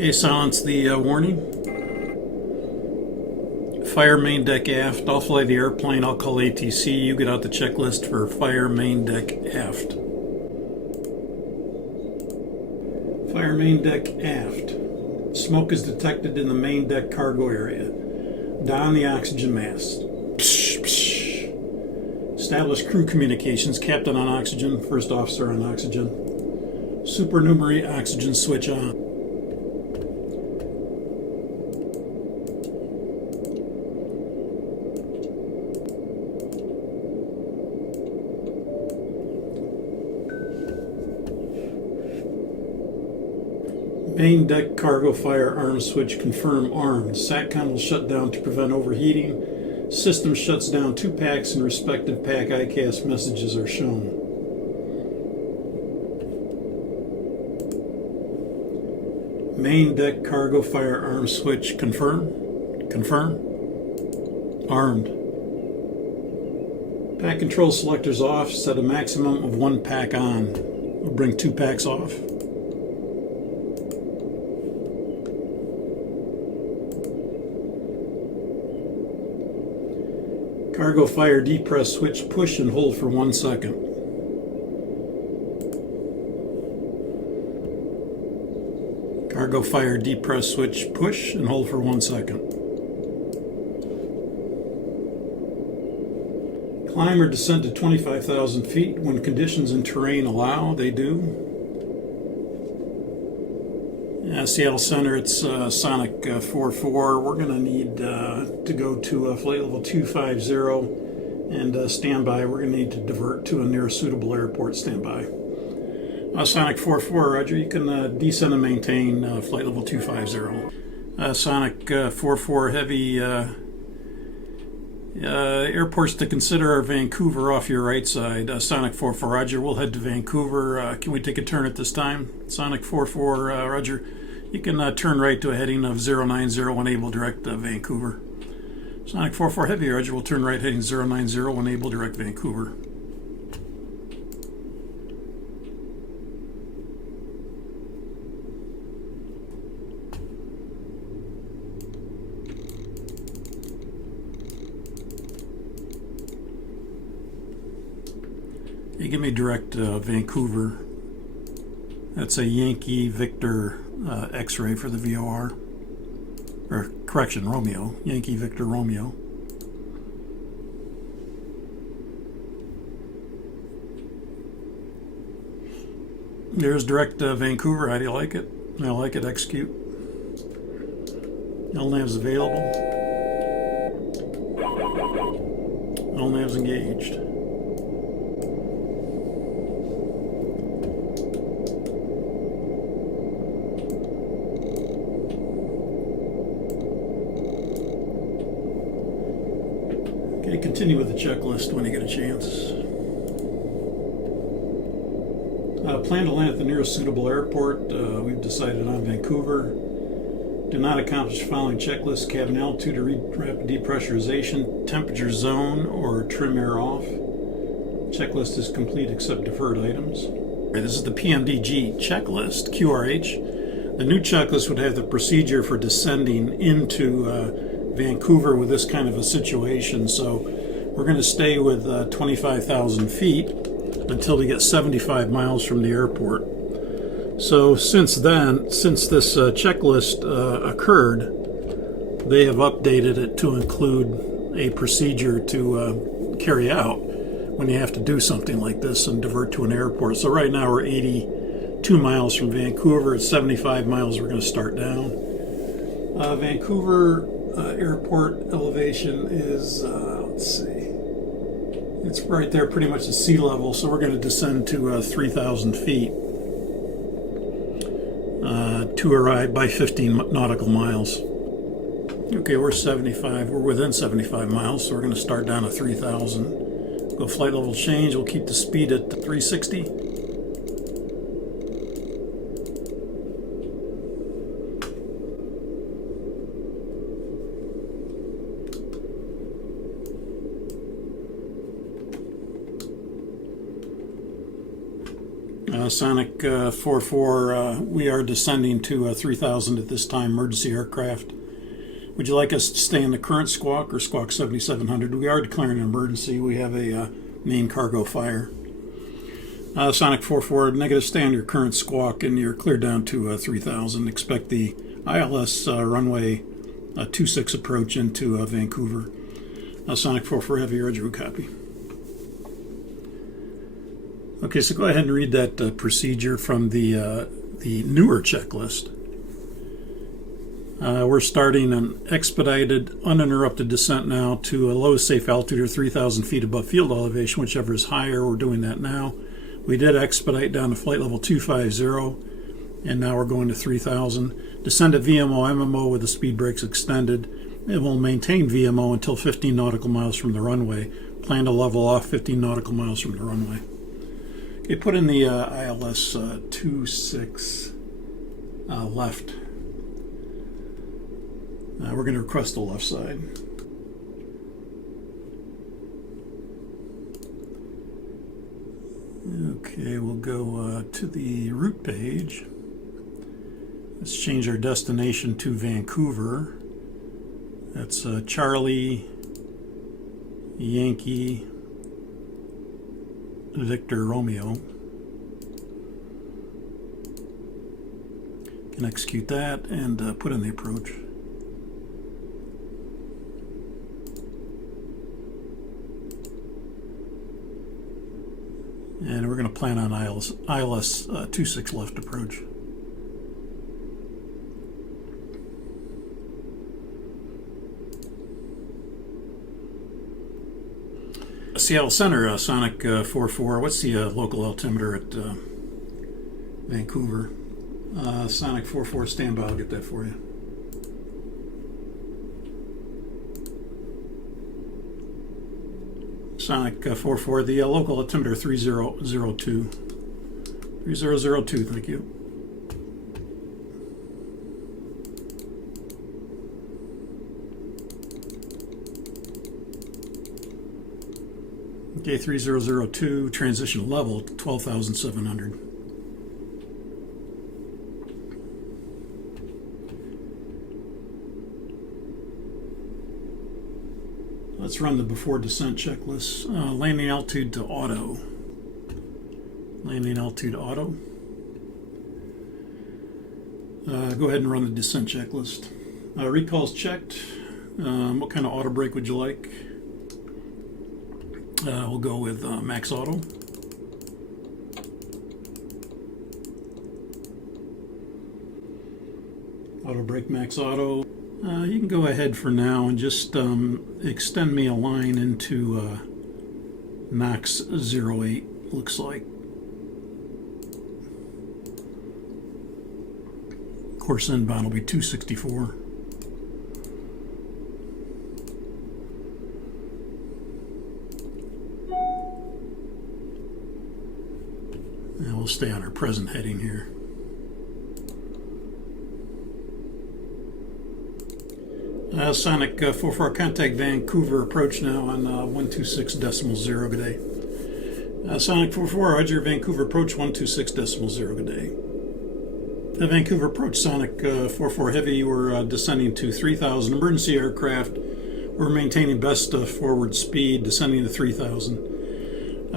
Okay, silence the warning. Fire main deck aft. I'll fly the airplane. I'll call ATC. You get out the checklist for fire main deck aft. Fire main deck aft. Smoke is detected in the main deck cargo area. Don the oxygen mask. Establish crew communications. Captain on oxygen. First officer on oxygen. Supernumerary oxygen switch on. Main deck cargo fire arm switch confirm armed. SATCOM will shut down to prevent overheating. System shuts down 2 packs and respective pack ICAS messages are shown. Main deck cargo fire arm switch confirm. Confirm. Armed. Pack control selectors off. Set a maximum of 1 pack on. We'll bring 2 packs off. Cargo fire depress switch push and hold for 1 second. Cargo fire depress switch push and hold for 1 second. Climb or descend to 25,000 feet when conditions and terrain allow. They do. Seattle Center, it's Sonic 44. We're going to need to go to flight level 250 and stand by. We're going to need to divert to a near suitable airport. Stand by. Sonic 44, Roger. You can descend and maintain flight level 250. Sonic 44 Heavy. Airports to consider are Vancouver off your right side. Sonic 44, Roger. We'll head to Vancouver. Can we take a turn at this time? Sonic 44, Roger. You can turn right to a heading of 090 when able direct Vancouver. Sonic 44 Heavy, Roger. We'll turn right heading 090 when able direct Vancouver. You give me direct Vancouver. That's a Yankee Victor X-ray for the VOR. Or correction, Romeo. Yankee Victor Romeo. There's direct Vancouver. How do you like it? I like it. Execute. LNAV's available. LNAV's engaged. Okay, continue with the checklist when you get a chance. Plan to land at the nearest suitable airport. We've decided on Vancouver. Do not accomplish following checklist: cabin altitude or rapid depressurization, temperature zone, or trim air off. Checklist is complete except deferred items. This is the PMDG checklist, QRH. The new checklist would have the procedure for descending into Vancouver with this kind of a situation. So we're going to stay with 25,000 feet until we get 75 miles from the airport. So since this checklist occurred, they have updated it to include a procedure to carry out when you have to do something like this and divert to an airport. So right now we're 82 miles from Vancouver. At 75 miles, we're going to start down. Vancouver airport elevation is, let's see, it's right there pretty much at sea level, so we're going to descend to 3,000 feet to arrive by 15 nautical miles. Okay, we're within 75 miles, so we're going to start down at 3,000. Go flight level change, we'll keep the speed at 360. Sonic 44, we are descending to 3000 at this time, emergency aircraft. Would you like us to stay in the current squawk or squawk 7700? We are declaring an emergency. We have a main cargo fire. Sonic 44, negative, stay on your current squawk and you're cleared down to 3000. Expect the ILS runway 26 approach into Vancouver. Sonic 44, heavy Roger, copy. Okay, so go ahead and read that procedure from the newer checklist. We're starting an expedited, uninterrupted descent now to a low safe altitude of 3,000 feet above field elevation, whichever is higher. We're doing that now. We did expedite down to flight level 250, and now we're going to 3,000. Descend at VMO, MMO with the speed brakes extended. It will maintain VMO until 15 nautical miles from the runway. Plan to level off 15 nautical miles from the runway. Okay, put in the ILS 26 left. We're going to request the left side. Okay, we'll go to the route page. Let's change our destination to Vancouver. That's Charlie, Yankee, Victor, Romeo. Can execute that and put in the approach. And we're going to plan on ILS 26 left approach. Seattle Center, Sonic 44. What's the local altimeter at Vancouver? Sonic 44, stand by. I'll get that for you. Sonic 44, the local altimeter 3002. 3002, thank you. Okay, 3002, transition level 12,700. Let's run the before descent checklist. Landing altitude to auto. Landing altitude auto. Go ahead and run the descent checklist. Recalls checked. What kind of auto brake would you like? We'll go with max auto. Auto brake max auto. You can go ahead for now and just extend me a line into max 08, looks like. Course inbound will be 264. And we'll stay on our present heading here. Sonic 44, contact Vancouver approach now on 126.0. Good day. Sonic 44, Roger, Vancouver approach 126.0. Good day. Vancouver approach, Sonic 44 heavy. We're descending to 3,000. Emergency aircraft. We're maintaining best forward speed, descending to 3,000.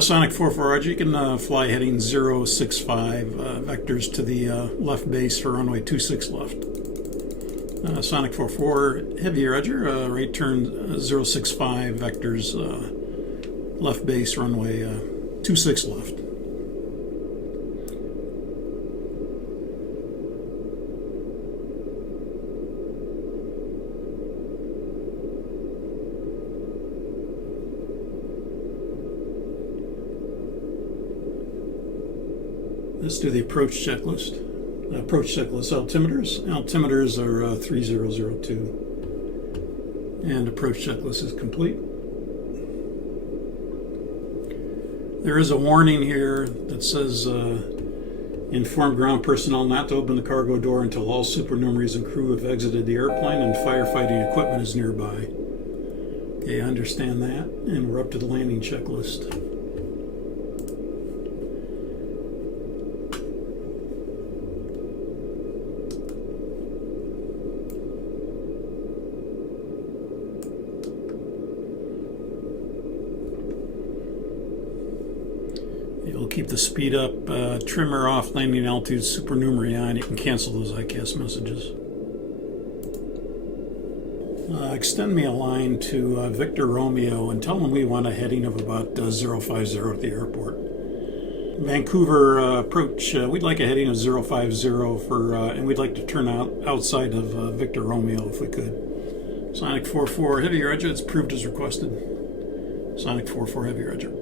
Sonic 44, Roger, you can fly heading 065, vectors to the left base for runway 26 left. Sonic 44, heavy, Roger, right turn 065, vectors left base, runway 26 left. Let's do the approach checklist. Approach checklist altimeters. Altimeters are 3002. And approach checklist is complete. There is a warning here that says inform ground personnel not to open the cargo door until all supernumeraries and crew have exited the airplane and firefighting equipment is nearby. Okay, I understand that. And we're up to the landing checklist. keep the speed up. Trimmer off, landing altitude, supernumerary on. You can cancel those ICAS messages. Extend me a line to Victor Romeo and tell them we want a heading of about 050 at the airport. Vancouver approach, we'd like a heading of 050 for, and we'd like to turn out outside of Victor Romeo if we could. Sonic 44 Heavy Roger, it's approved as requested. Sonic 44 Heavy Roger.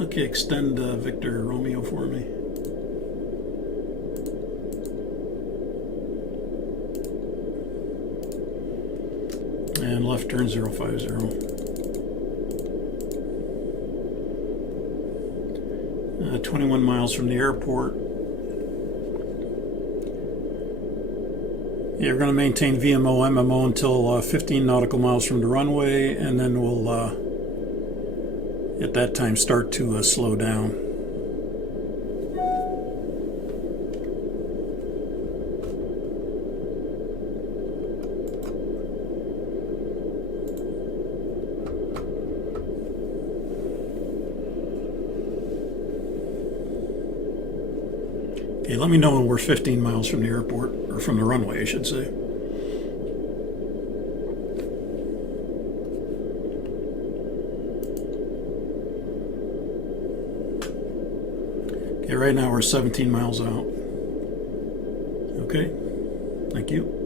Okay, extend Victor Romeo for me. And left turn 050. 21 miles from the airport. Yeah, we're going to maintain VMO, MMO until 15 nautical miles from the runway, and then we'll, at that time, start to slow down. Okay, let me know when we're 15 miles from the airport, or from the runway, I should say. Okay, right now we're 17 miles out. Okay, thank you.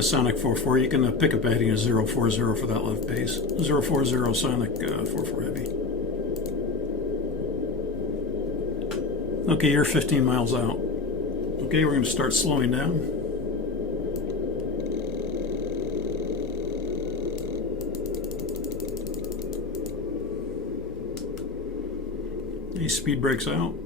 Sonic 44, you can pick up a heading of 040 for that left base. 040 Sonic 44 Heavy. Okay, you're 15 miles out. Okay, we're going to start slowing down. These speed brakes out.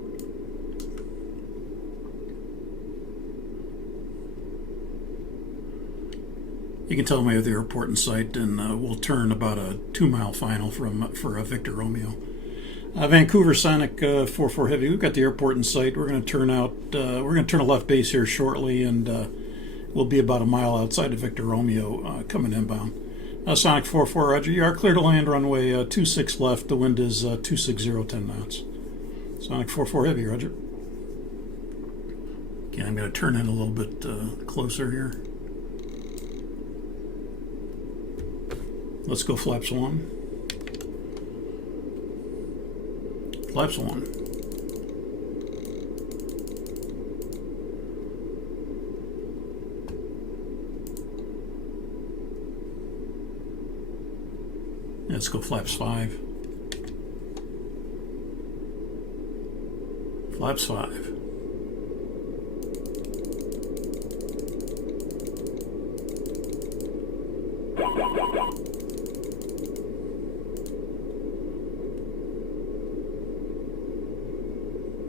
You can tell me at the airport in sight, and we'll turn about a 2-mile final for Victor Romeo. Vancouver Sonic 44 Heavy. We've got the airport in sight. We're going to turn out. We're going to turn a left base here shortly, and we'll be about a mile outside of Victor Romeo coming inbound. Sonic 44 Roger. You are clear to land runway 26 left. The wind is 260, 10 knots. Sonic 44 Heavy Roger. Okay, I'm going to turn in a little bit closer here. Let's go flaps 1. Flaps 1. Let's go flaps 5. Flaps 5.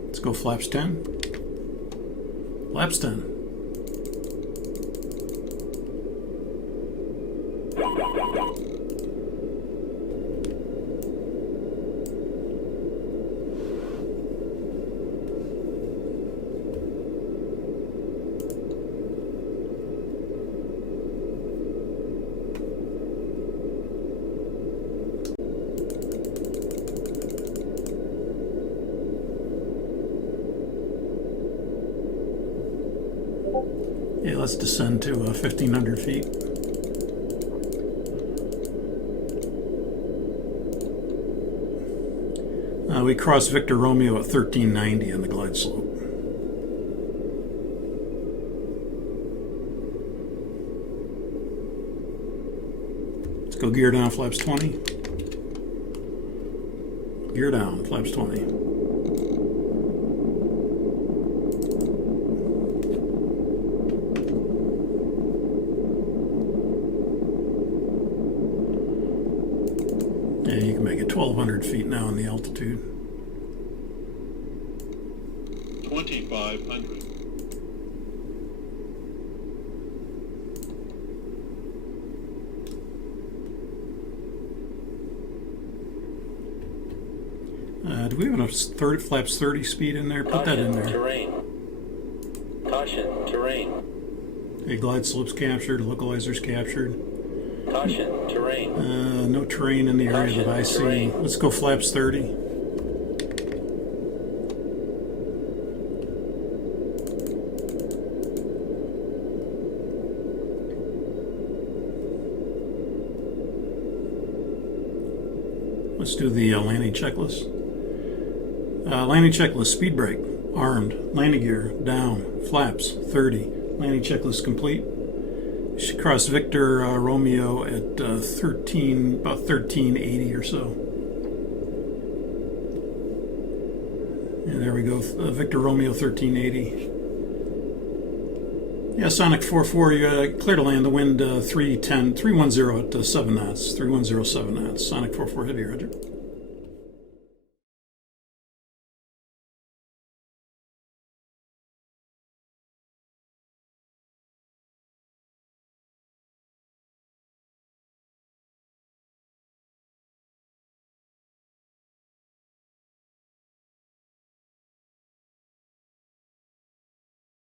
Let's go flaps 10. Flaps 10. Yeah, let's descend to 1,500 feet. We cross Victor Romeo at 1390 on the glide slope. Let's go gear down, flaps 20. Gear down, flaps 20. Yeah, you can make it 1,200 feet now in the altitude. 2,500. Do we have enough flaps 30 speed in there? Put that in there. Terrain. Caution. Caution, terrain. Okay, glide slopes captured, localizers captured. Caution, terrain. No terrain in the area that I see. Terrain. Let's go flaps 30. Let's do the landing checklist. Landing checklist, speed brake, armed, landing gear, down, flaps, 30. Landing checklist complete. Should cross Victor Romeo at about 1380 or so. And there we go, Victor Romeo 1380. Yeah, Sonic 44, you clear to land, the wind 310, 310 at 7 knots, 310 7 knots. Sonic 44, heavy, Roger.